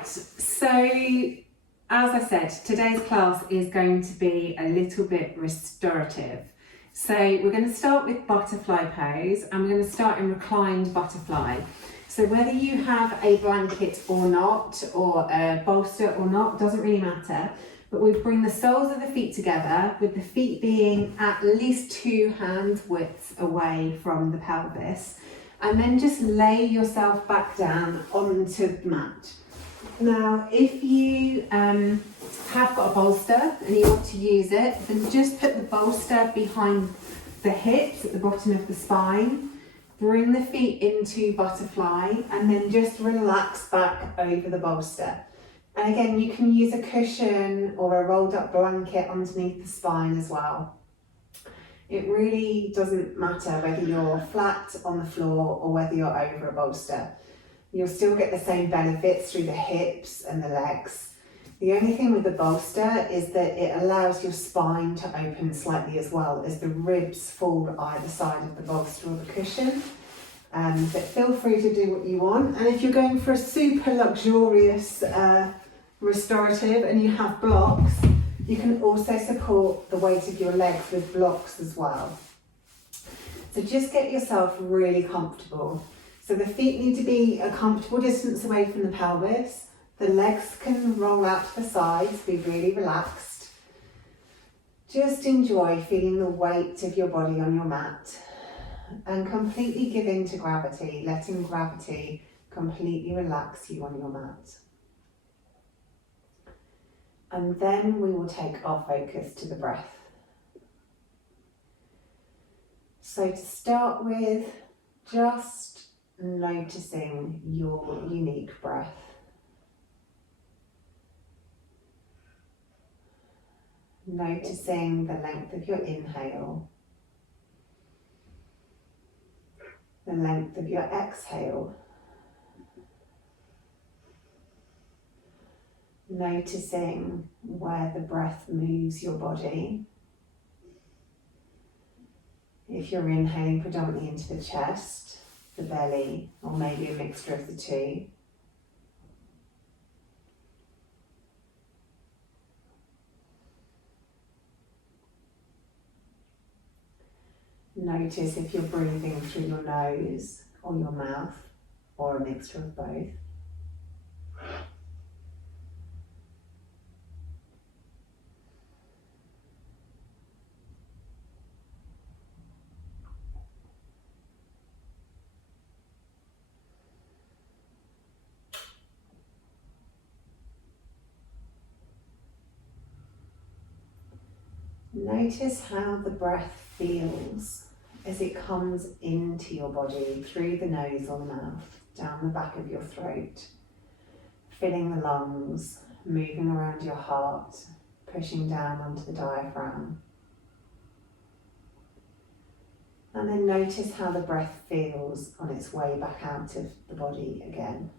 Right, so as I said, today's class is going to be a little bit restorative. So we're going to start with butterfly pose, and we're going to start in reclined butterfly. So whether you have a blanket or not, or a bolster or not, doesn't really matter. But we bring the soles of the feet together, with the feet being at least 2 hands widths away from the pelvis. And then just lay yourself back down onto the mat. Now, if you have got a bolster and you want to use it, then just put the bolster behind the hips at the bottom of the spine. Bring the feet into butterfly and then just relax back over the bolster. And again, you can use a cushion or a rolled up blanket underneath the spine as well. It really doesn't matter whether you're flat on the floor or whether you're over a bolster. You'll still get the same benefits through the hips and the legs. The only thing with the bolster is that it allows your spine to open slightly as well, as the ribs fall either side of the bolster or the cushion. But feel free to do what you want. And if you're going for a super luxurious restorative and you have blocks, you can also support the weight of your legs with blocks as well. So just get yourself really comfortable. So the feet need to be a comfortable distance away from the pelvis. The legs can roll out to the sides, be really relaxed. Just enjoy feeling the weight of your body on your mat and completely give in to gravity, letting gravity completely relax you on your mat. And then we will take our focus to the breath. So to start with, just noticing your unique breath. Noticing the length of your inhale, the length of your exhale. Noticing where the breath moves your body. If you're inhaling predominantly into the chest, the belly, or maybe a mixture of the two. Notice if you're breathing through your nose or your mouth, or a mixture of both. Notice how the breath feels as it comes into your body through the nose or the mouth, down the back of your throat, filling the lungs, moving around your heart, pushing down onto the diaphragm. And then notice how the breath feels on its way back out of the body again.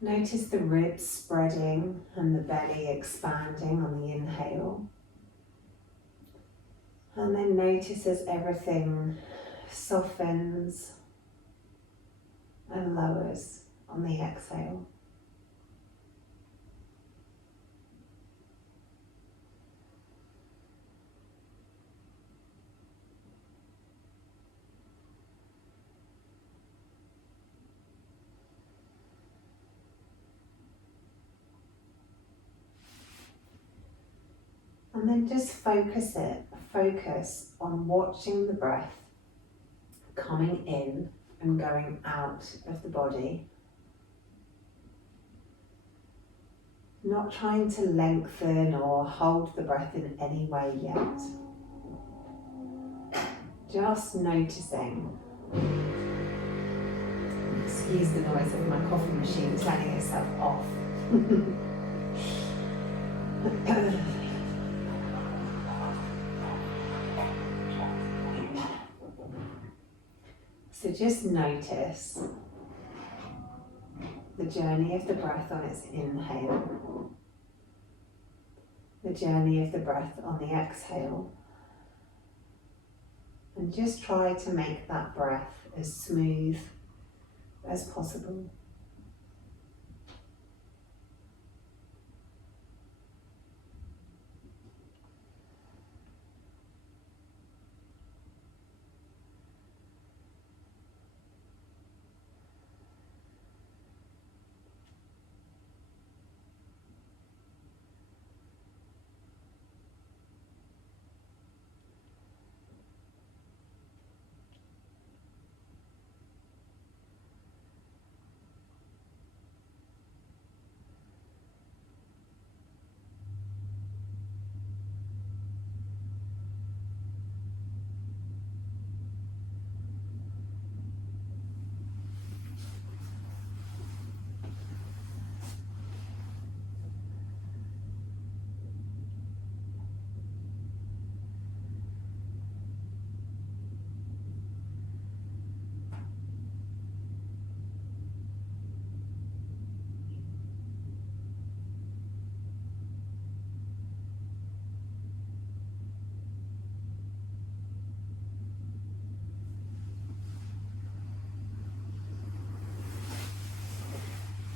Notice the ribs spreading and the belly expanding on the inhale. And then notice as everything softens and lowers on the exhale. And then just focus on watching the breath coming in and going out of the body. Not trying to lengthen or hold the breath in any way yet. Just noticing. Excuse the noise of my coffee machine turning itself off. So just notice the journey of the breath on its inhale, the journey of the breath on the exhale, And just try to make that breath as smooth as possible.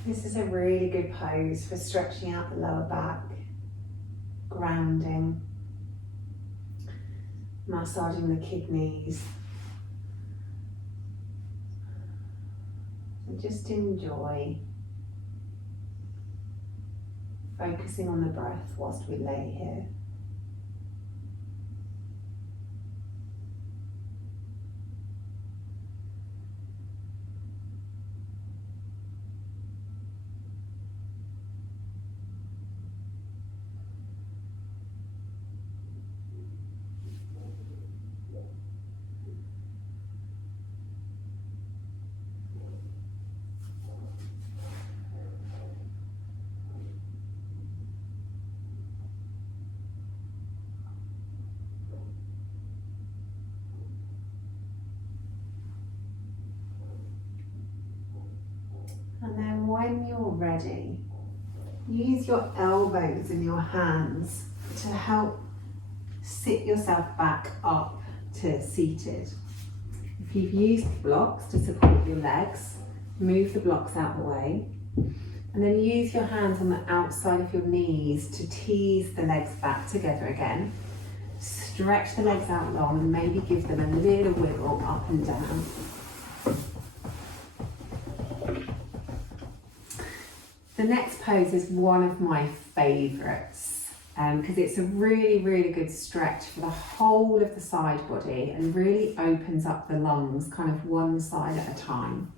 This is a really good pose for stretching out the lower back, grounding, massaging the kidneys. So just enjoy focusing on the breath whilst we lay here. And then when you're ready, use your elbows and your hands to help sit yourself back up to seated. If you've used blocks to support your legs, move the blocks out of the way. And then use your hands on the outside of your knees to tease the legs back together again. Stretch the legs out long and maybe give them a little wiggle up and down. The next pose is one of my favourites because it's a really, really good stretch for the whole of the side body and really opens up the lungs kind of one side at a time.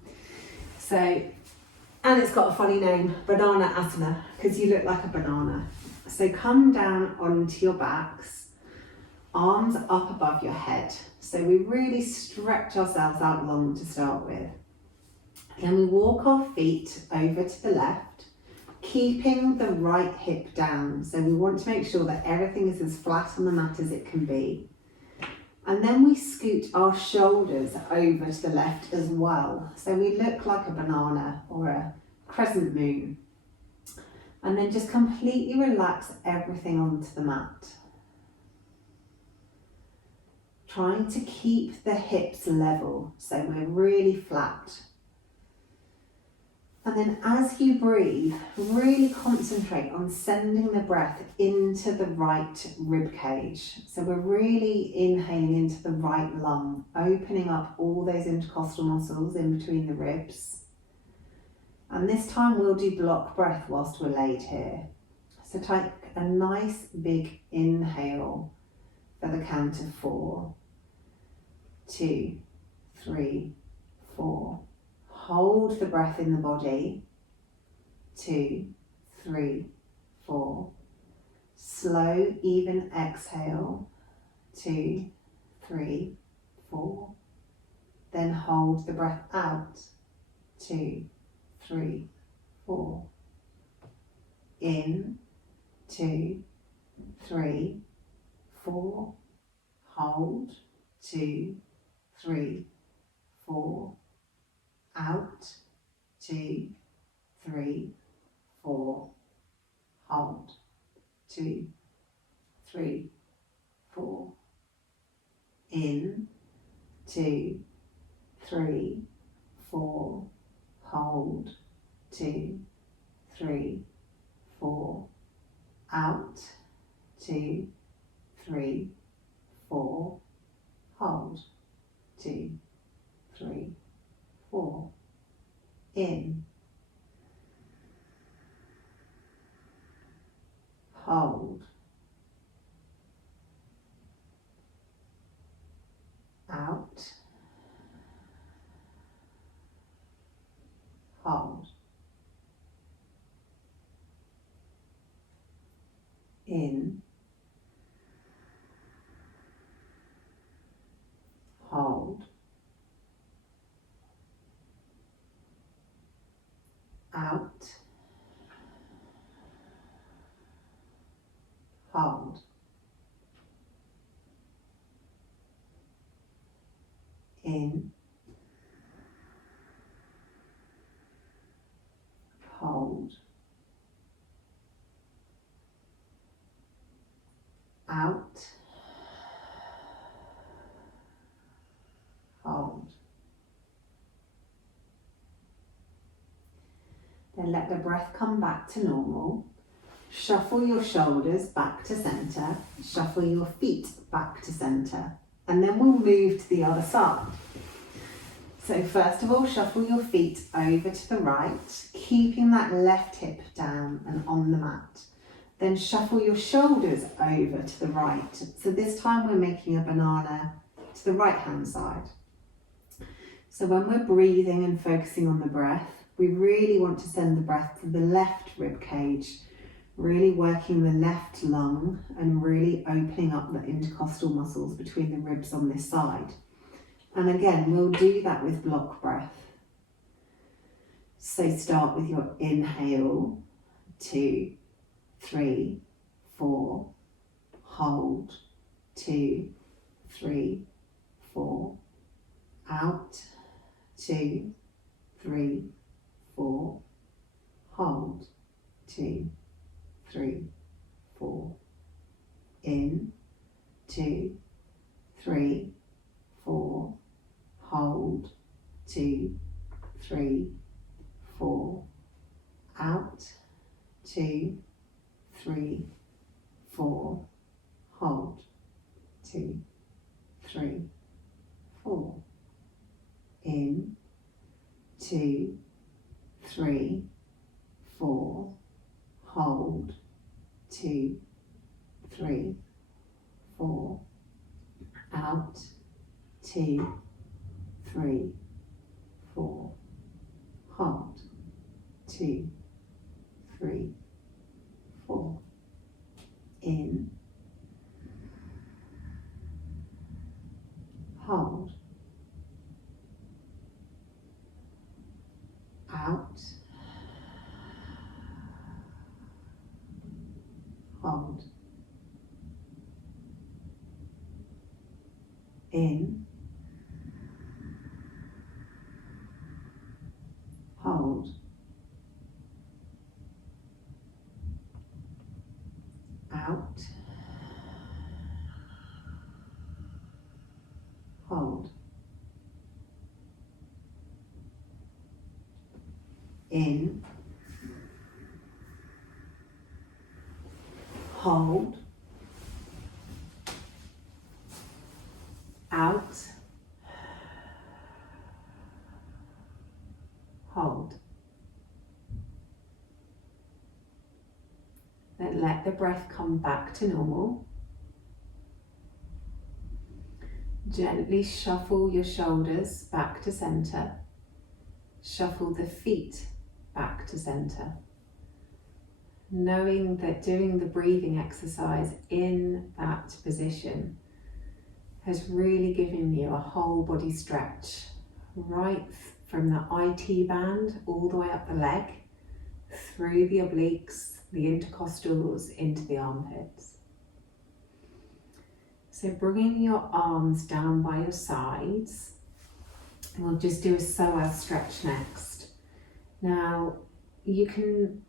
So, and it's got a funny name, Banana Asana, because you look like a banana. So come down onto your backs, arms up above your head. So we really stretch ourselves out long to start with. Then we walk our feet over to the left, keeping the right hip down. So we want to make sure that everything is as flat on the mat as it can be. And then we scoot our shoulders over to the left as well. So we look like a banana or a crescent moon. And then just completely relax everything onto the mat. Trying to keep the hips level, so we're really flat. And then as you breathe, really concentrate on sending the breath into the right rib cage. So we're really inhaling into the right lung, opening up all those intercostal muscles in between the ribs. And this time we'll do block breath whilst we're laid here. So take a nice big inhale for the count of 4, 2, 3, 4. Hold the breath in the body. 2, 3, 4. Slow, even exhale. 2, 3, 4. Then hold the breath out. 2, 3, 4. In. 2, 3, 4. Hold. 2, 3, 4. Out, 2, 3, 4, hold, 2, 3, 4, in, 2, 3, 4, hold, 2, 3, 4, out, 2, 3, 4, hold, 2, 3, 4, in, hold, out, hold, in, hold, out, hold, in, hold, out, hold. Then let the breath come back to normal. Shuffle your shoulders back to centre, shuffle your feet back to centre, and then we'll move to the other side. So first of all, shuffle your feet over to the right, keeping that left hip down and on the mat. Then shuffle your shoulders over to the right. So this time we're making a banana to the right hand side. So when we're breathing and focusing on the breath, we really want to send the breath to the left rib cage, really working the left lung and really opening up the intercostal muscles between the ribs on this side. And again, we'll do that with block breath. So start with your inhale, 2, 3, 4, hold, 2, 3, 4, out, 2, 3, 4, hold, 2, 3, 4, in, 2, 3, 4, hold, 2, 3, 4, out, 2, 3, 4, hold, 2, 3, 4, in, 2, 3, 4, hold, 2, 3, 4, out, 2, 3, 4, hold, 2, 3, 4, in, hold, out, hold, in, hold, out, hold, in, hold, out, hold. Then let the breath come back to normal. Gently shuffle your shoulders back to centre. Shuffle the feet back to centre. Knowing that doing the breathing exercise in that position has really given you a whole body stretch, right from the IT band all the way up the leg, through the obliques, the intercostals, into the armpits. So bringing your arms down by your sides, and we'll just do a psoas stretch next. Now you can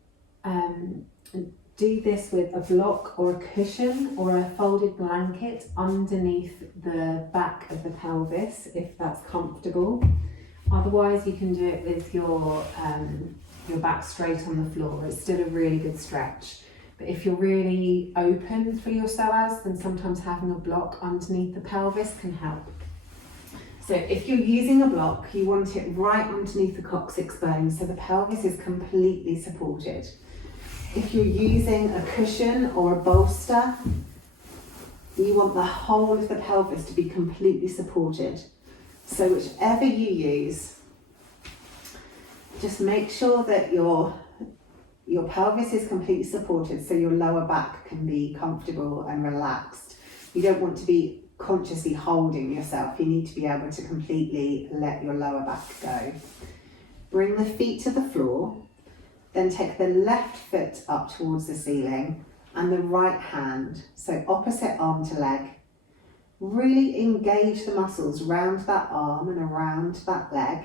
do this with a block or a cushion or a folded blanket underneath the back of the pelvis if that's comfortable. Otherwise, you can do it with your back straight on the floor. It's still a really good stretch. But if you're really open through your psoas, then sometimes having a block underneath the pelvis can help. So if you're using a block, you want it right underneath the coccyx bone so the pelvis is completely supported. If you're using a cushion or a bolster, you want the whole of the pelvis to be completely supported. So whichever you use, just make sure that your pelvis is completely supported so your lower back can be comfortable and relaxed. You don't want to be consciously holding yourself. You need to be able to completely let your lower back go. Bring the feet to the floor, then take the left foot up towards the ceiling and the right hand, so opposite arm to leg. Really engage the muscles around that arm and around that leg.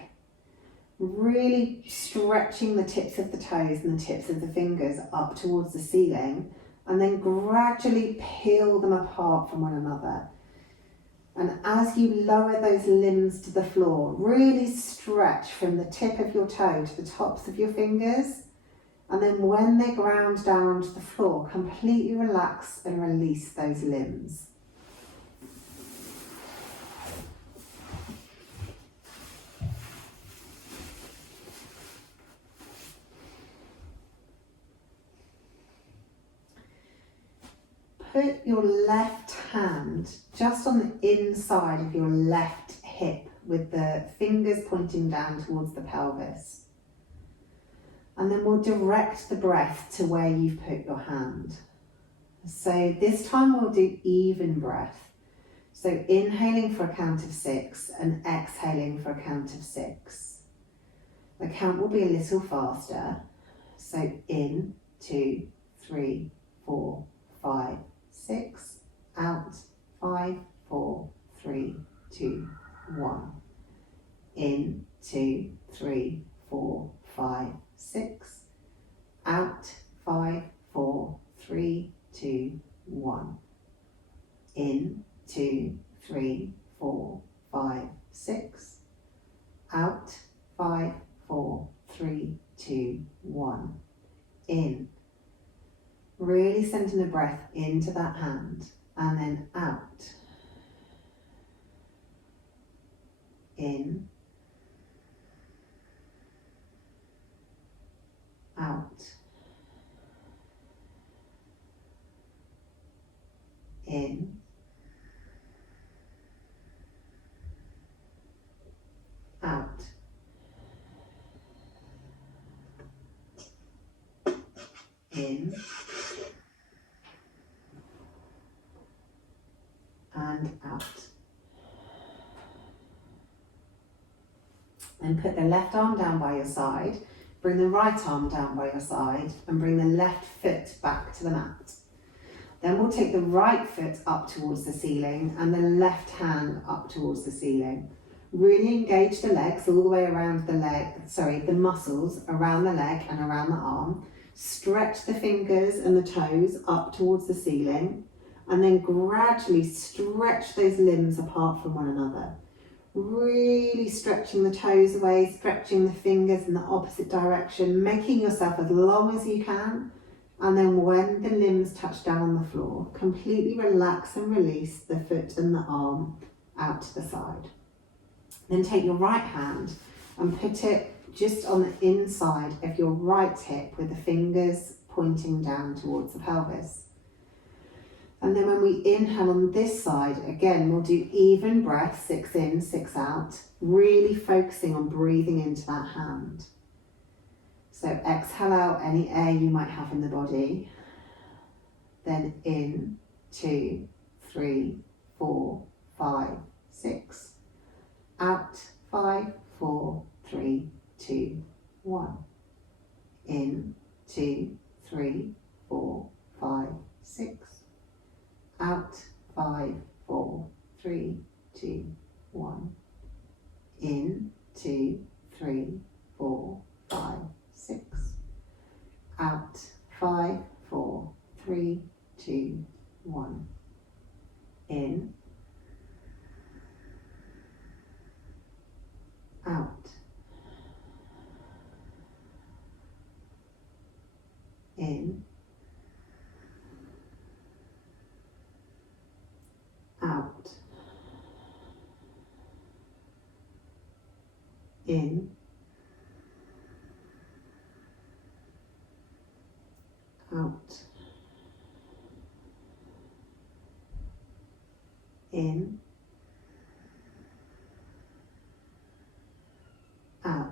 Really stretching the tips of the toes and the tips of the fingers up towards the ceiling, and then gradually peel them apart from one another. And as you lower those limbs to the floor, really stretch from the tip of your toe to the tops of your fingers. And then when they ground down onto the floor, completely relax and release those limbs. Put your left hand just on the inside of your left hip with the fingers pointing down towards the pelvis. And then we'll direct the breath to where you've put your hand. So this time we'll do even breath. So inhaling for a count of 6 and exhaling for a count of 6. The count will be a little faster. So in, 2, 3, 4, 5, 6, out, 5, 4, 3, 2, 1. In, 2, 3, 4, 5, 6, out, 5, 4, 3, 2, 1. In, 2, 3, 4, 5, 6, out, 5, 4, 3, 2, 1. In. Really sending the breath into that hand and then out. In. Out. In. Out. In. And out. Then put the left arm down by your side, bring the right arm down by your side and bring the left foot back to the mat. Then we'll take the right foot up towards the ceiling and the left hand up towards the ceiling. Really engage the legs all the way around the muscles around the leg and around the arm. Stretch the fingers and the toes up towards the ceiling. And then gradually stretch those limbs apart from one another. Really stretching the toes away, stretching the fingers in the opposite direction, making yourself as long as you can. And then when the limbs touch down on the floor, completely relax and release the foot and the arm out to the side. Then take your right hand and put it just on the inside of your right hip with the fingers pointing down towards the pelvis. And then when we inhale on this side, again, we'll do even breath, 6 in, 6 out, really focusing on breathing into that hand. So exhale out any air you might have in the body. Then in, 2, 3, 4, 5, 6. Out, 5, 4, 3, 2, 1. In, 2, 3, 4, 5, 6. Out, 5, 4, 3, 2, 1. In, 2, 3, 4, 5, 6. Out, 5, 4, out, in, out, in, out, in, out.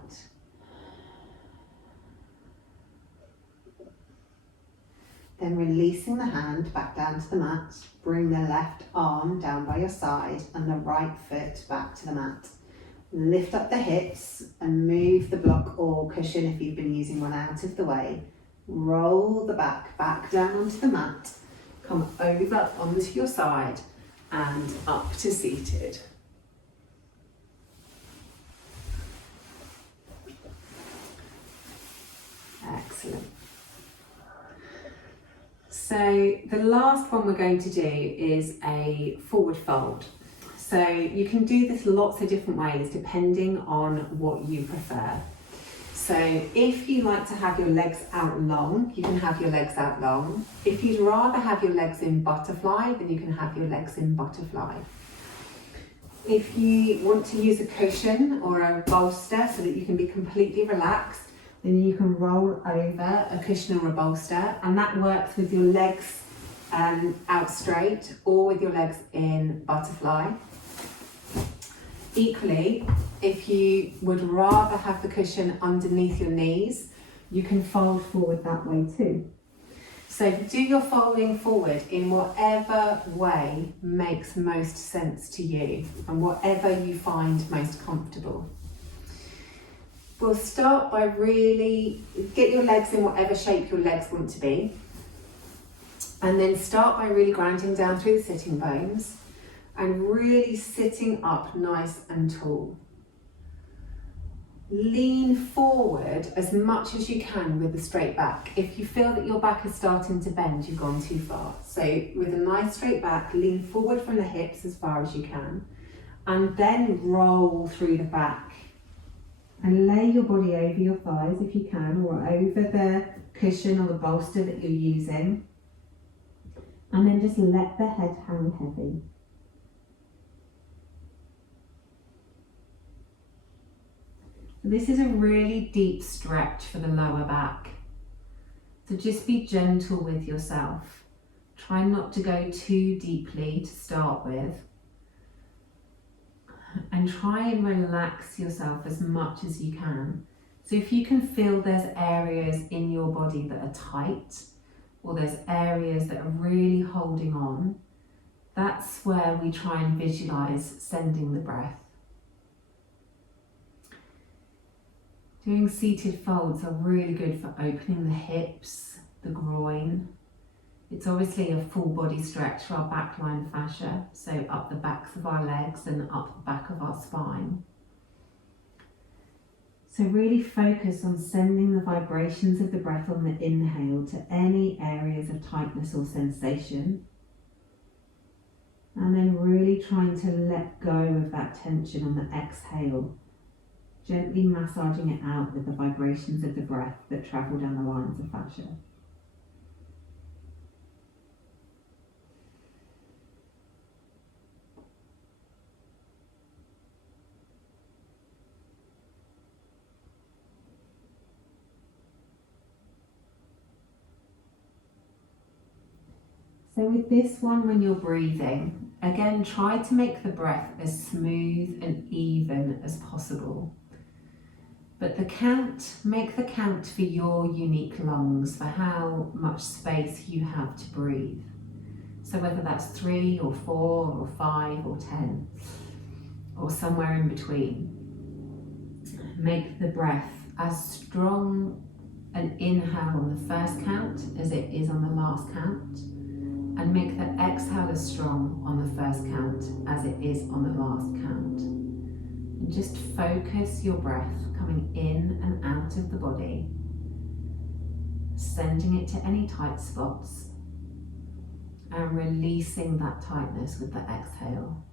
Then releasing the hand back down to the mat, bring the left arm down by your side and the right foot back to the mat. Lift up the hips and move the block or cushion if you've been using one out of the way. Roll the back down onto the mat, come over onto your side and up to seated. Excellent. So the last one we're going to do is a forward fold. So you can do this lots of different ways depending on what you prefer. So if you like to have your legs out long, you can have your legs out long. If you'd rather have your legs in butterfly, then you can have your legs in butterfly. If you want to use a cushion or a bolster so that you can be completely relaxed, then you can roll over a cushion or a bolster, and that works with your legs out straight or with your legs in butterfly. Equally, if you would rather have the cushion underneath your knees, you can fold forward that way too. So do your folding forward in whatever way makes most sense to you and whatever you find most comfortable. We'll start by really get your legs in whatever shape your legs want to be, and then start by really grounding down through the sitting bones and really sitting up nice and tall. Lean forward as much as you can with a straight back. If you feel that your back is starting to bend, you've gone too far. So with a nice straight back, lean forward from the hips as far as you can, and then roll through the back. And lay your body over your thighs if you can, or over the cushion or the bolster that you're using. And then just let the head hang heavy. This is a really deep stretch for the lower back. So just be gentle with yourself. Try not to go too deeply to start with. And try and relax yourself as much as you can. So if you can feel there's areas in your body that are tight, or there's areas that are really holding on, that's where we try and visualize sending the breath. Doing seated folds are really good for opening the hips, the groin. It's obviously a full body stretch for our backline fascia, so up the backs of our legs and up the back of our spine. So really focus on sending the vibrations of the breath on the inhale to any areas of tightness or sensation. And then really trying to let go of that tension on the exhale, gently massaging it out with the vibrations of the breath that travel down the lines of fascia. So with this one, when you're breathing, again, try to make the breath as smooth and even as possible. But make the count for your unique lungs, for how much space you have to breathe. So whether that's 3 or 4 or 5 or 10, or somewhere in between. Make the breath as strong an inhale on the first count as it is on the last count. And make the exhale as strong on the first count as it is on the last count. And just focus your breath coming in and out of the body, sending it to any tight spots, and releasing that tightness with the exhale.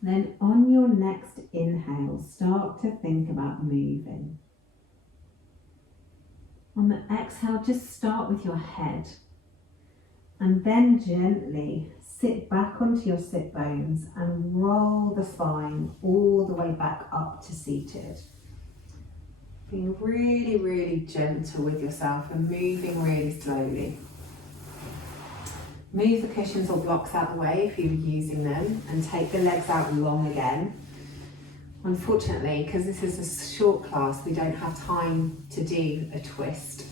Then on your next inhale, start to think about moving. On the exhale, just start with your head and then gently sit back onto your sit bones and roll the spine all the way back up to seated. Being really, really gentle with yourself and moving really slowly. Move the cushions or blocks out the way if you're using them and take the legs out long again. Unfortunately, because this is a short class, we don't have time to do a twist.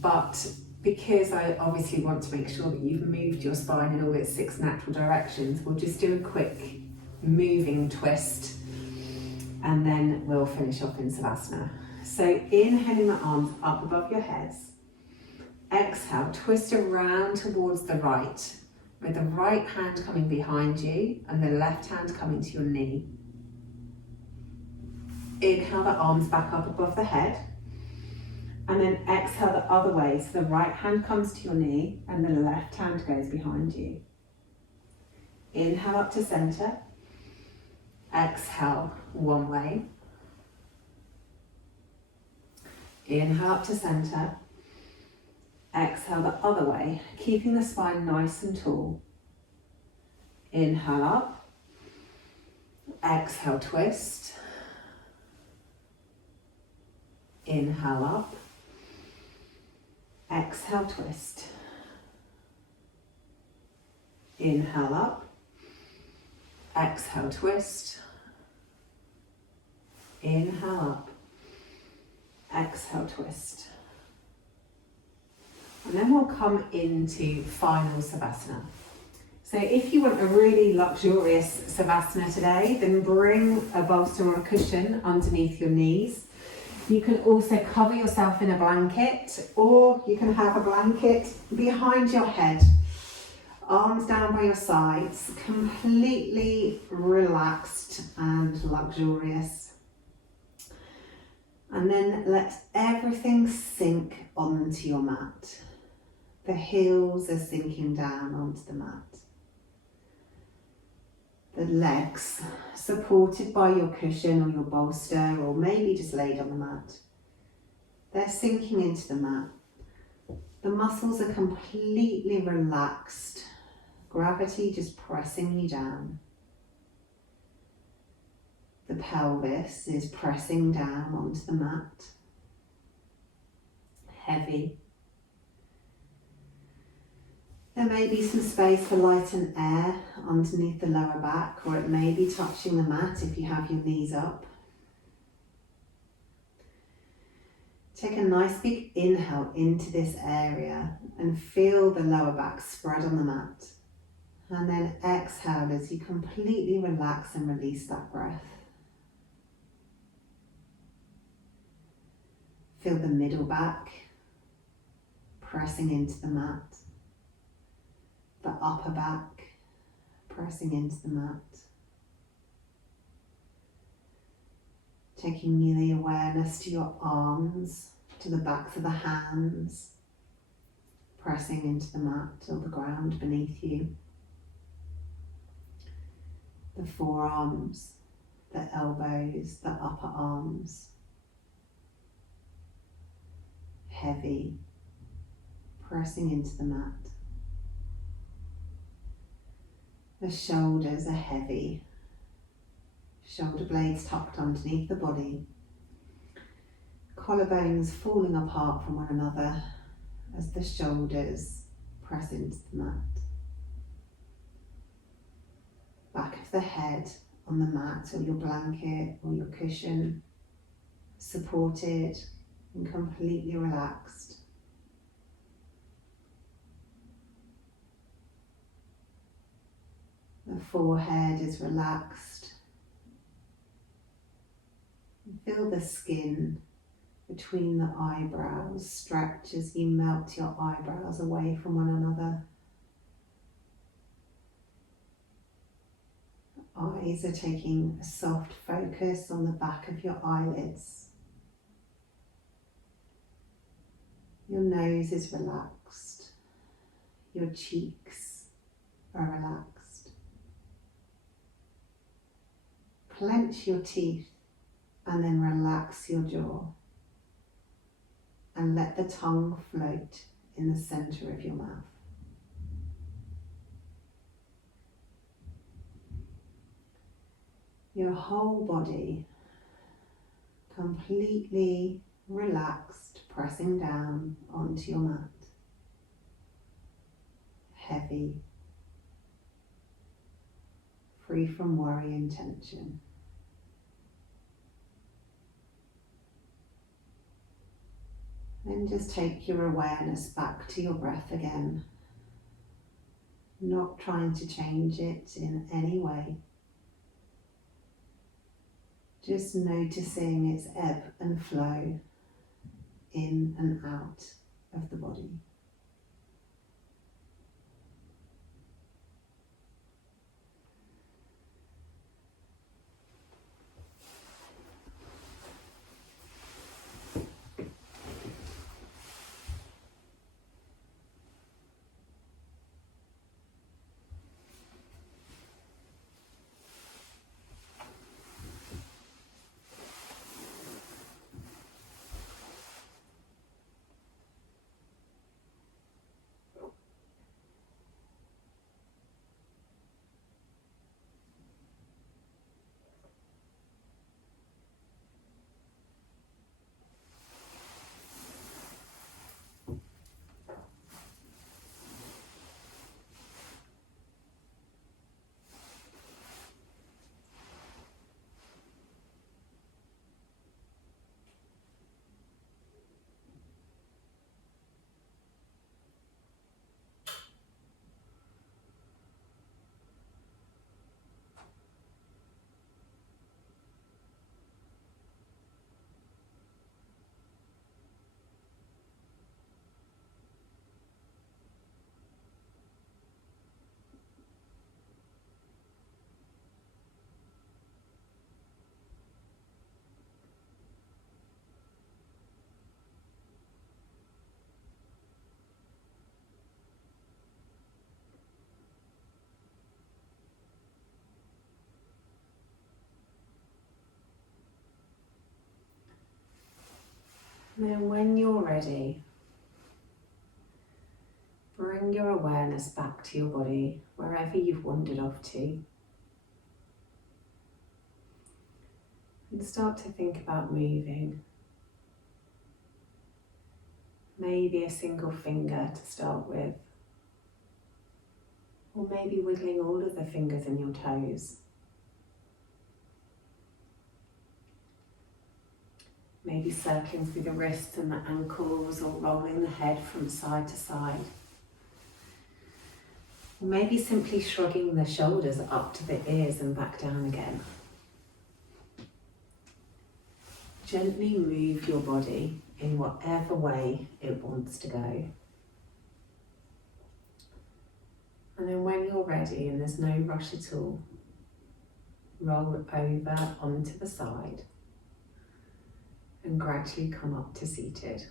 But because I obviously want to make sure that you've moved your spine in all its 6 natural directions, we'll just do a quick moving twist and then we'll finish off in Savasana. So inhaling the arms up above your heads. Exhale, twist around towards the right, with the right hand coming behind you and the left hand coming to your knee. Inhale the arms back up above the head, and then exhale the other way, so the right hand comes to your knee and the left hand goes behind you. Inhale up to center, exhale one way. Inhale up to center. Exhale the other way, keeping the spine nice and tall. Inhale up. Exhale, twist. Inhale up. Exhale, twist. Inhale up. Exhale, twist. Inhale up. Exhale, twist. And then we'll come into final Savasana. So if you want a really luxurious Savasana today, then bring a bolster or a cushion underneath your knees. You can also cover yourself in a blanket, or you can have a blanket behind your head. Arms down by your sides, completely relaxed and luxurious. And then let everything sink onto your mat. The heels are sinking down onto the mat. The legs supported by your cushion or your bolster, or maybe just laid on the mat. They're sinking into the mat. The muscles are completely relaxed. Gravity just pressing you down. The pelvis is pressing down onto the mat. Heavy. There may be some space for light and air underneath the lower back, or it may be touching the mat if you have your knees up. Take a nice big inhale into this area and feel the lower back spread on the mat. And then exhale as you completely relax and release that breath. Feel the middle back pressing into the mat. The upper back pressing into the mat. Taking the awareness to your arms, to the backs of the hands, pressing into the mat or the ground beneath you. The forearms, the elbows, the upper arms. Heavy, pressing into the mat. The shoulders are heavy, shoulder blades tucked underneath the body, collarbones falling apart from one another as the shoulders press into the mat. Back of the head on the mat or your blanket or your cushion, supported and completely relaxed. The forehead is relaxed. Feel the skin between the eyebrows stretch as you melt your eyebrows away from one another. Eyes are taking a soft focus on the back of your eyelids. Your nose is relaxed. Your cheeks are relaxed. clench your teeth and then relax your jaw. And let the tongue float in the center of your mouth. Your whole body completely relaxed, pressing down onto your mat. Heavy, free from worry and tension. Then just take your awareness back to your breath again, not trying to change it in any way. Just noticing its ebb and flow in and out of the body. Then when you're ready, bring your awareness back to your body, wherever you've wandered off to. And start to think about moving. Maybe a single finger to start with. Or maybe wiggling all of the fingers and your toes. Maybe circling through the wrists and the ankles, or rolling the head from side to side. Or maybe simply shrugging the shoulders up to the ears and back down again. Gently move your body in whatever way it wants to go. And then when you're ready and there's no rush at all, roll over onto the side and gradually come up to seated.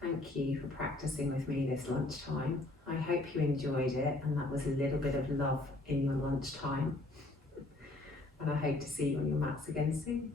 Thank you for practicing with me this lunchtime. I hope you enjoyed it and that was a little bit of love in your lunchtime. And I hope to see you on your mats again soon.